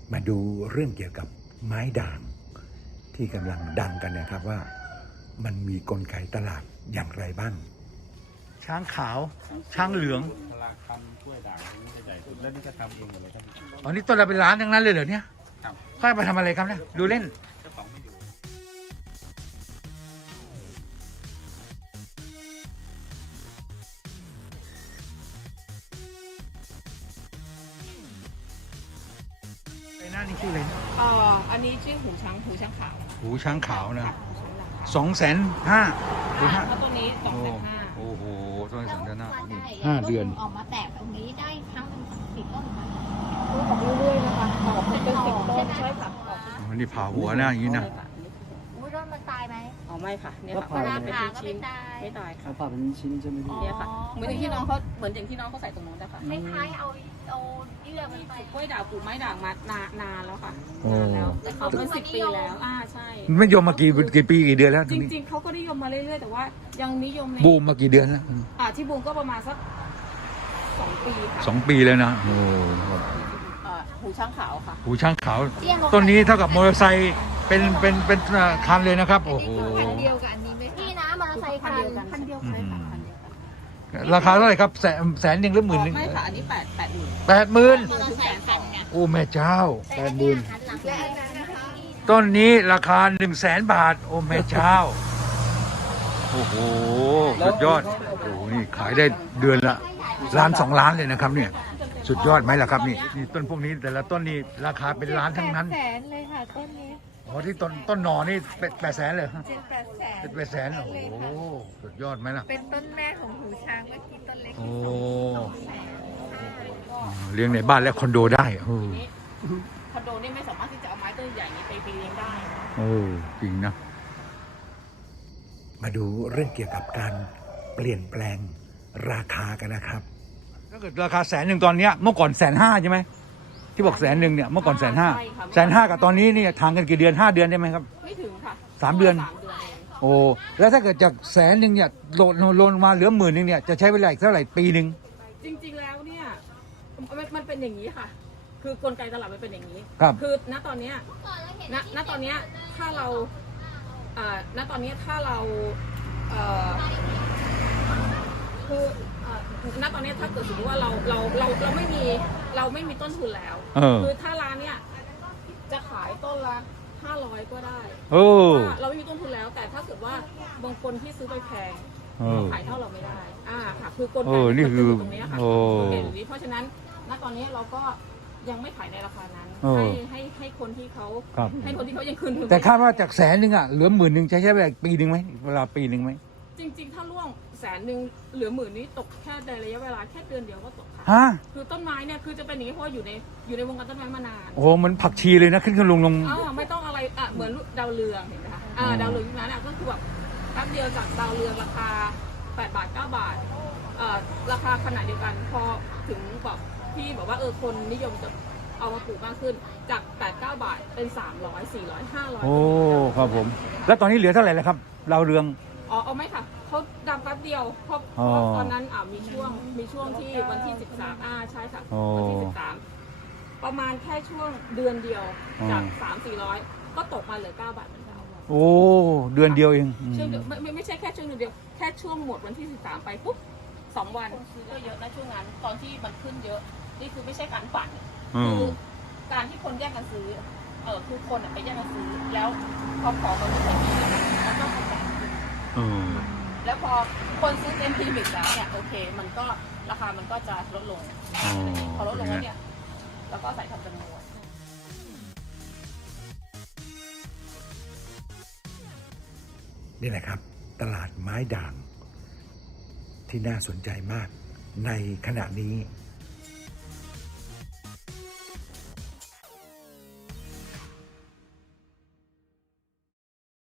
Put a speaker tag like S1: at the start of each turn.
S1: มาดูเรื่องเกี่ยวกับไม้ด่างที่กำลังดังกันนะครับว่ามันมีกลไกตลาดอย่างไรบ้างช้างขาวช้างเหลือง
S2: พลาคำกล้วยด่างนี่จะใหญ่สุดแล้วนี่ก็ทำเองหมดเลยท่าน
S1: อ๋อนี่ต้นเราเป็นร้านทั้งนั้นเลยเหรอเนี่ย
S2: ครับ
S1: เขาเอาไปทำอะไรครับเนี่ยดูเล่น
S2: เจ้าของไม่อยู่
S1: ไอ้หน้านี่ชื่ออะไรนะ
S3: อันนี้ชื่อหูช้างขาว
S1: หูช้างขาวนะ
S3: ค่ะ
S1: 250,000หรือห้า
S3: แล้วตัวนี้2,500
S1: โอ้โหต้น250,000
S4: 5 เดือนออกมาแตกตรงนี้ได้ครั้งเป็น10 ต้นค่ะ
S3: ออกเรื่อยๆนะคะออกเป็น10 ต้นใช่ค่ะออก
S1: อ๋อนี่ผ่าหัวนะอย่างนี้นะ
S4: อุ้ยต้นมันตายไหม
S3: อ๋อไม่ค่ะเนี่ยค่ะ
S4: เวลา
S3: เป็น
S4: ผ่าก็
S3: ชิ้
S4: ไม่
S3: น
S4: ตาย
S3: ๆไม่ตายค่ะ
S5: เขาผ่าเป็นชิ้นใช่ไหมพี่
S3: เนี่ยค่ะเหมือนอย่างที่น้องเขาใส่ตรงนู้นนะคะ
S4: คล้ายๆเอาเยื่อมันไป
S3: กล้วยด่างปลูกไม้ด่างมานานแล้วค่ะ
S1: โอ้
S3: นานแล้วแต่เขาเป็น10 ปีแล้วใช่
S1: ไม่ยมมากี่ปีกี่เดือนแล้ว
S3: จริงๆเขาก็นิยมมาเรื่อยๆแต่ว่ายังนิยมใน
S1: บูมมากี่เดือนแล้ว
S3: ที่บูมก็ประมาณสัก2 ปีค่ะ
S1: 2 ปีแล้วนะโอ้
S3: หูช้างขาวค่ะ
S1: หูช้างขาวต้นนี้เท่ากับมอเตอร์ไซค์เป็นคันเลยนะครับโอ้โห
S4: พันเดียวกับอันนี้ไหมพี่นะมอเตอร์ไซค์คันเดียวกัน
S3: พันเดียวใช่ค่ะพันเดียวกัน
S1: ราคาเท่าไหร่ครับแสนหนึ่งหรือหมื่นหนึ่ง
S3: ไม่ค่ะอันนี้8 หมื่น
S1: 80,000
S4: มอเตอร์ไซค์คันเนี่ย
S1: โอ้แม่เจ้า
S4: แต่อันนี้หันหลังและอันนั้นนะคะ
S1: ต้นนี้ราคา100,000 บาท โอ้แม่เจ้าโอ้โหสุดยอดโอ้โหนี่ขายได้เดือนละล้าน2 ล้านเลยนะครับเนี่ยสุดยอดไหมล่ะครับนี่ต้นพวกนี้แต่ละต้นนี่ราคาเป็นล้านทั้งนั้น
S4: 800,000เลยค่ะต้นนี้
S1: อ๋อที่ต้นหน่อนี่800,000เลยฮะ
S4: 800,000
S1: เป็น800,000โอ้โหสุดยอดไหมล่ะ
S4: เป็นต้นแม่ของหูช้างเมื่อกี้ต้นเล็ก
S1: โอ้เลี้ยงในบ้านและคอนโดได้โอ้
S3: คอนโดนี่ไม่สามารถที่จะเอาไม้ต้นใหญ่นี้ไปเลี้ยงได้
S1: โอ้จริงนะมาดูเรื่องเกี่ยวกับการเปลี่ยนแปลงราคากันนะครับถ้าเกิดราคา100,000ตอนเนี้ยเมื่อก่อน150,000ใช่ไหมที่บอก100,000เนี่ยเมื่อก่อน150,000กับตอนนี้เนี่ยทางกันกี่เดือน5 เดือนได้ไหมครับ
S3: ไม่ถึงค่ะ
S1: 3 เดือน
S3: 3 เดือนเอง
S1: โอ้แล้วถ้าเกิดจาก100,000เนี่ยโลนมาเหลือ10,000เนี่ยจะใช้เวลาอีกเท่าไหร่ปีหนึ่ง
S3: จริงๆแล้วเนี่ยมันเป็นอย่างนี้ค่ะ คือกลไกตลาดมันเป็นอย่างนี้
S1: ครับ
S3: คือณตอนเนี้ยณตอนเนี้ยถ้าเราณตอนเนี้ยถ้าเราคือณตอนเนี้ยถ้าเกิดสมมติว่าเราไม่มีต้นทุนแล้ว คือถ้าร้านเนี้ยจะขายต้นละ500ก็ได้
S1: โอ้
S3: ว่าเราไม่มีต้นทุนแล้ว แต่ถ้าเกิดว่าบางคนที่ซื้อไปแพง
S1: เออ
S3: ขายเท่าเราไม่ได้ค่ะ คือกลไก
S1: นี่คือ
S3: ตรงนี้ค่ะ
S1: โอ้
S3: เห็นนี้เพราะฉะนั้นณตอนนี้เราก็ยังไม่ขายในราคานั้น
S1: เออ
S3: ให้คนที่เขา
S1: ครับ
S3: ให้คนที่เขายังคืนทุน
S1: แต่คาดว่าจาก100,000อ่ะเหลือ10,000ใช้เวลาปีหนึ่งไหมเวลาปีหนึ่งไหม
S3: จริง ๆ ถ้าล่วง100,000เหลือ10,000นี้ตกแค่ในระยะเวลาแค่เดือนเดียวก็ตกค่ะ
S1: ฮะ
S3: คือต้นไม้เนี่ยคือจะเป็นอย่างนี้เพราะว่าอยู่ในวงการต้นไม้มานาน
S1: โอ้โหเหมันผักชีเลยนะขึ้นลง
S3: ไม่ต้องอะไรเหมือนดาวเรืองเห็นไหมคะดาวเรืองยุคนั้นก็คือแบบแป๊บเดียวจากดาวเรืองราคา8 บาท 9 บาทราคาขนาดเดียวกันพอถึงแบบที่บอกว่าคนนิยมจะเอามาปลูกมากขึ้นจาก8-9 บาทเป็น300 400 500
S1: โอ้ครับผม แล้วตอนนี้เหลือเท่าไหร่แล้วครับเราเรือง
S3: เอาไหมค่ะเขาดำแป๊บเดียวเพราะตอนนั้นมีช่วงที่วันที่13ใช่ค่ะวันที่13ประมาณแค่ช่วงเดือนเดียวจาก300-400ก็ตกมาเหลือ9 บาทเหมือนเดิม
S1: โอ้เดือนเดียวเอง
S3: ช่วงไม่ใช่แค่ช่วงเดียวแค่ช่วงหมดวันที่13ไปปุ๊บ2 วันซื้อก็เยอะนะช่วงนั้นตอนที่มันขึ้นเยอะนี่คือไม่ใช่การฝันคือการที่คนแย่งกันซื้อคือคนไปแย่งกันซื้อแล้วพอของมันไม่ค่อยมีแล้วก็กระจายขึ้นแล้วพอคนซื้อเต็มพรีมิกแล้วเนี่ยโอเคมันก็ราคามันก็จะลดลงพอลดลงแล้วเนี่ยแล้วก็ใส่ทำจำนวน
S1: นี่แหละครับ ตลาดไม้ด่างที่น่าสนใจมากในขณะนี้